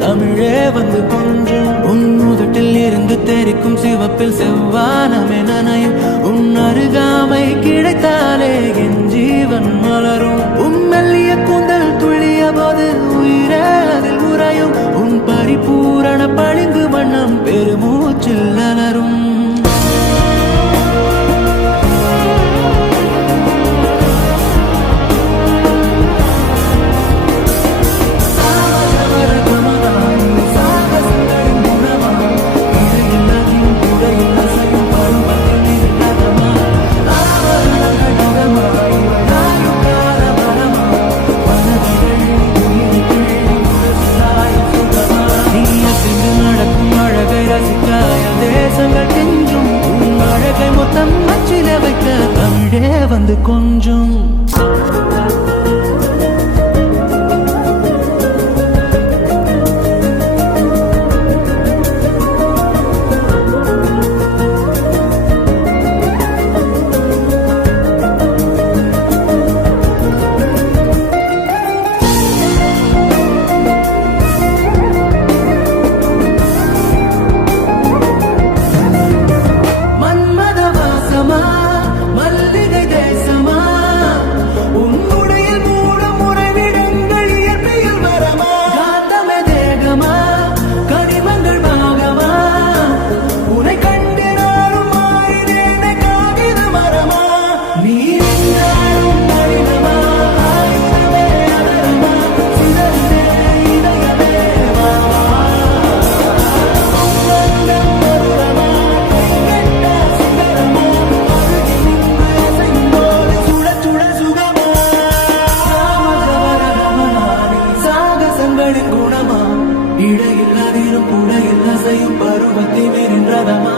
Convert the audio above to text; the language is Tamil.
தமிழே வந்து கொஞ்சம் உன் முதட்டில் இருந்து தெரிக்கும் சிவப்பில் செவ்வானமே நனையும் உன் அருகாமை கிடைத்தாலே என் ஜீவன் மலரும் உன் மெல்லிய கூந்தல் துளிய போது உயிரே அதில் உறையும் உன் பரிபூரண பளிங்கு வண்ணம் பெருமூச்சில் அலரும் தமிழே வந்து கொஞ்சம் இடையில் அதிலும் கூட எல்லா செய்யும் பருவத்தை மீறின்றதமா